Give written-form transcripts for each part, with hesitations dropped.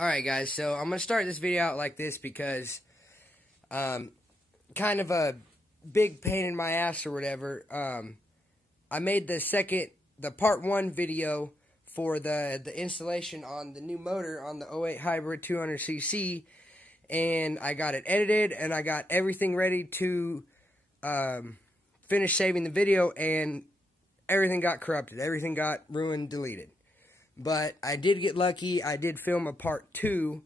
Alright guys, so I'm going to start this video out like this because kind of a big pain in my ass or whatever. I made the part 1 video for the installation on the new motor on the 08 Hybrid 200cc, and I got it edited and I got everything ready to finish saving the video, and everything got corrupted. Everything got ruined, deleted. But I did get lucky. I did film a part 2,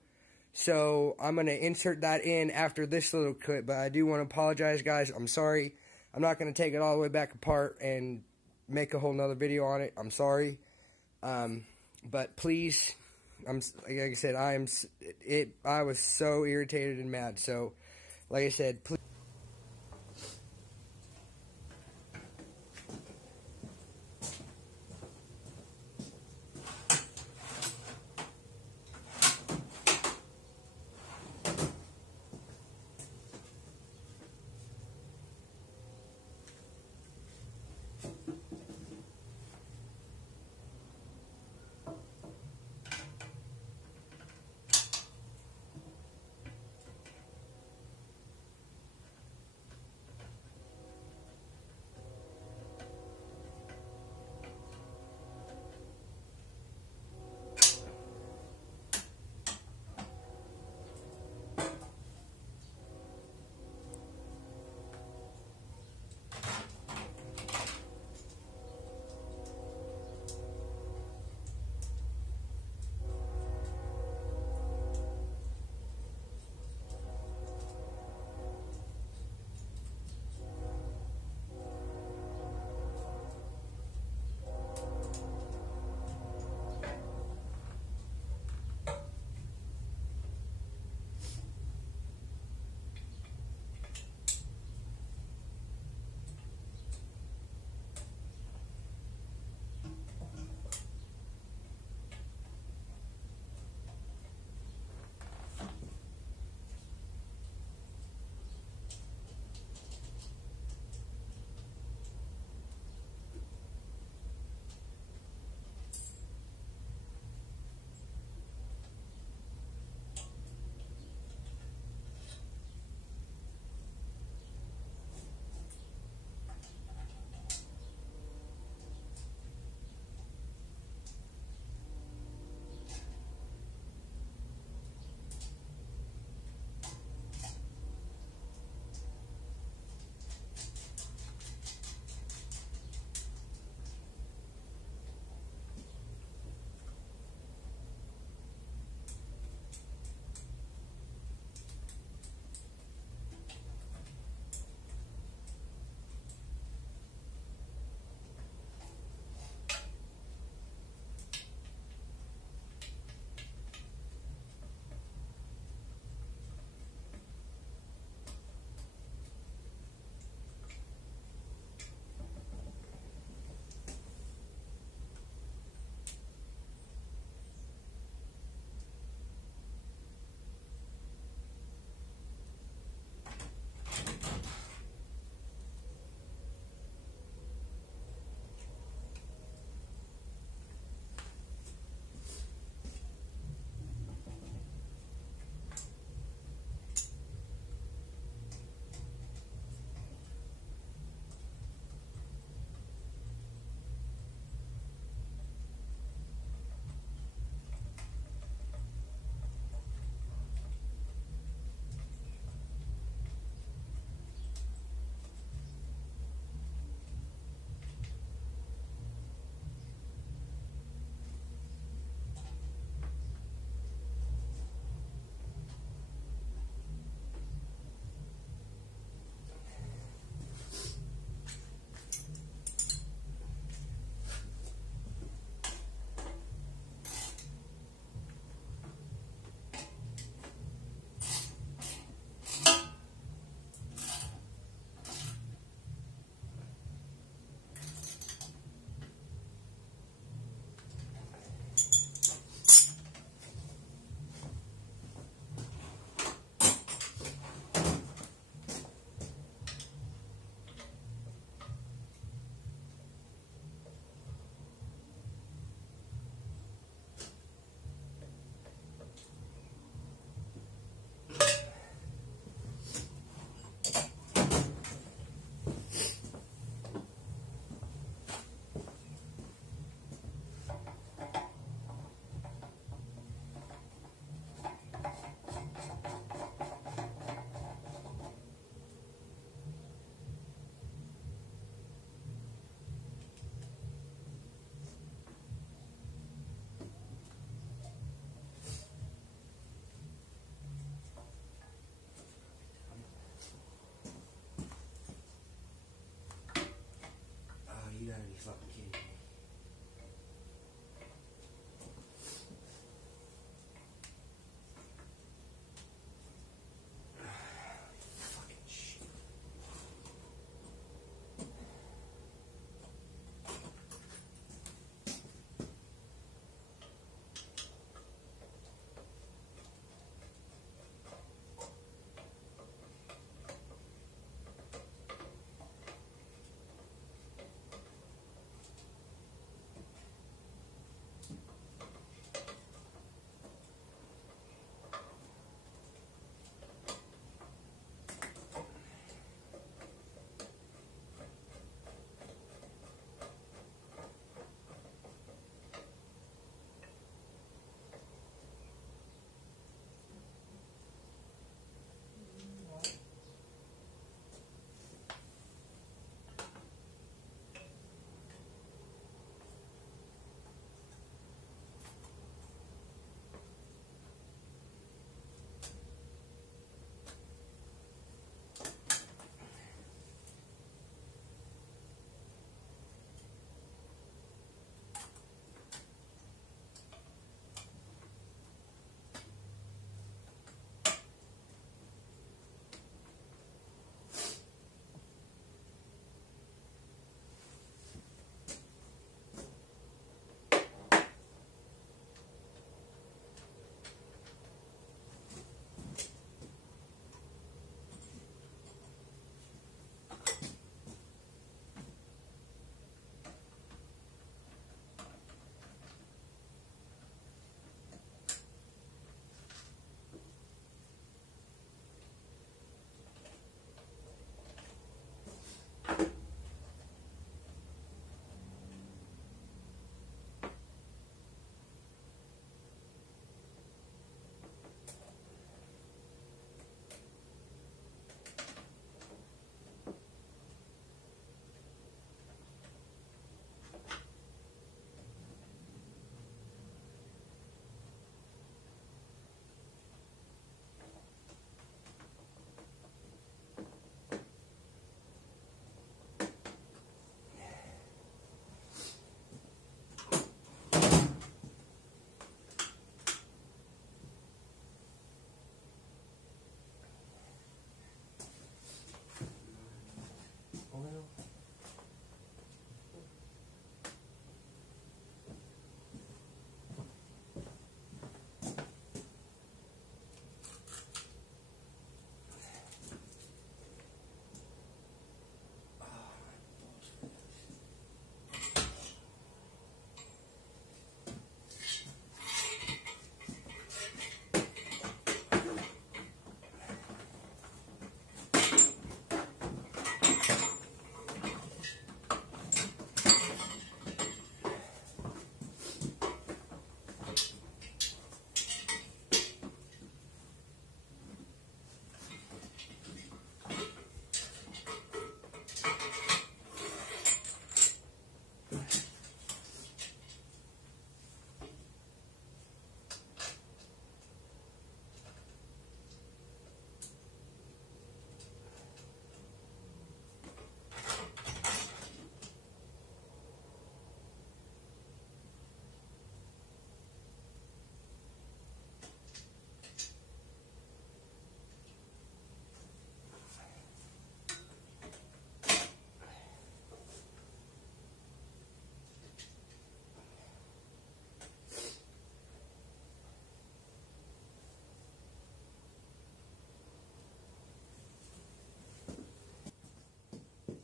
so I'm going to insert that in after this little clip. But I do want to apologize, guys. I'm sorry. I'm not going to take it all the way back apart and make a whole nother video on it. I'm sorry. But please, like I said, I was so irritated and mad. So, like I said, please.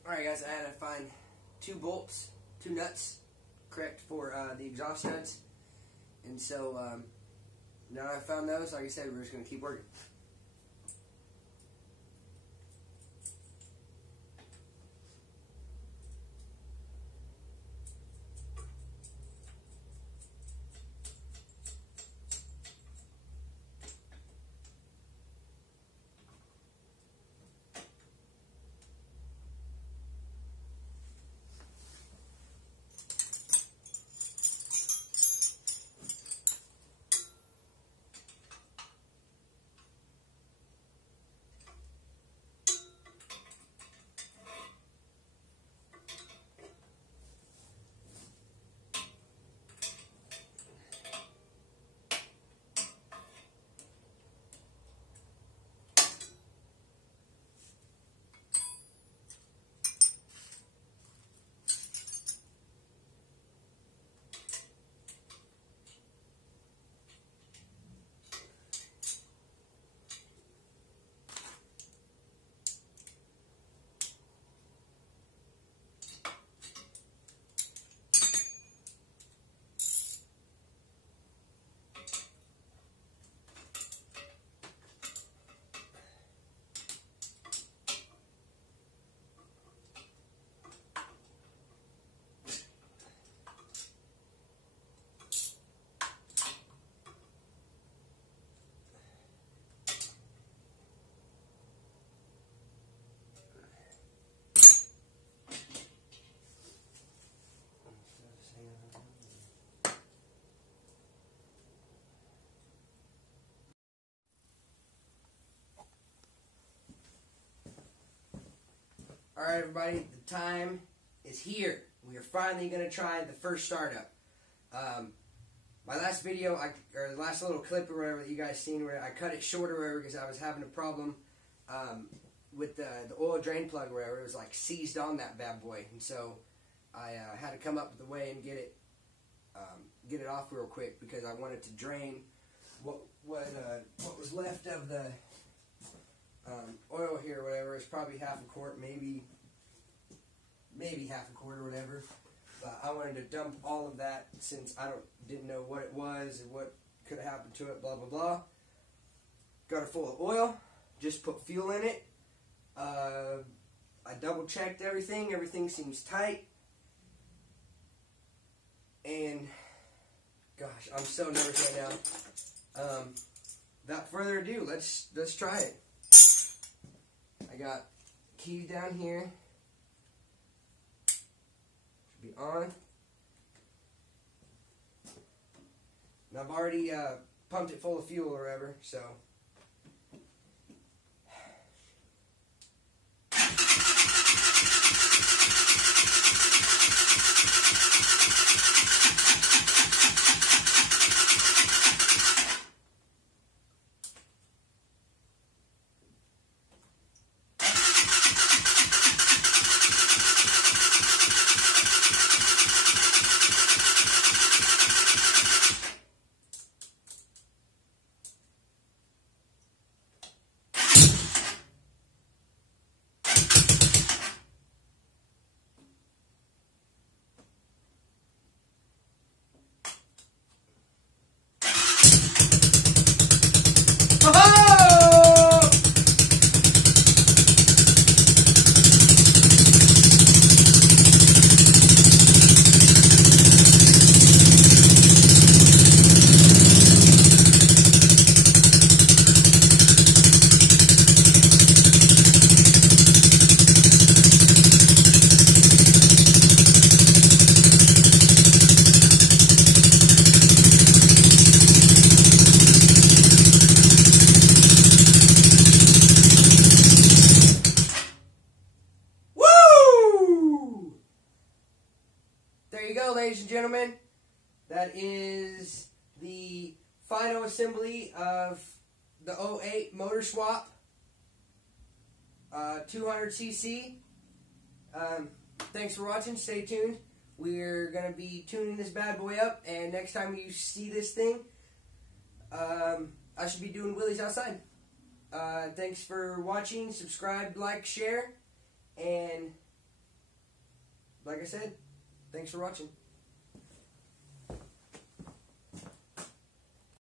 Alright guys, I had to find 2 bolts, 2 nuts, correct, for the exhaust nuts. And so, now that I found those, like I said, we're just going to keep working. Alright everybody, the time is here. We are finally going to try the first startup. My last video, or the last little clip or whatever that you guys seen, where I cut it short or whatever because I was having a problem with the oil drain plug or whatever. It was like seized on that bad boy. And so I had to come up with a way and get it off real quick because I wanted to drain what was left of the oil here or whatever. It's probably half a quart, maybe half a quart or whatever. But I wanted to dump all of that since I didn't know what it was and what could have happened to it, blah blah blah. Got it full of oil, just put fuel in it. I double checked everything. Everything seems tight. And gosh, I'm so nervous right now. Without further ado, let's try it. I got keys down here. Should be on. And I've already pumped it full of fuel or whatever, so. There you go, ladies and gentlemen. That is the final assembly of the 08 Motor Swap 200cc. Thanks for watching. Stay tuned. We're going to be tuning this bad boy up, and next time you see this thing, I should be doing wheelies outside. Thanks for watching. Subscribe, like, share, and like I said, thanks for watching.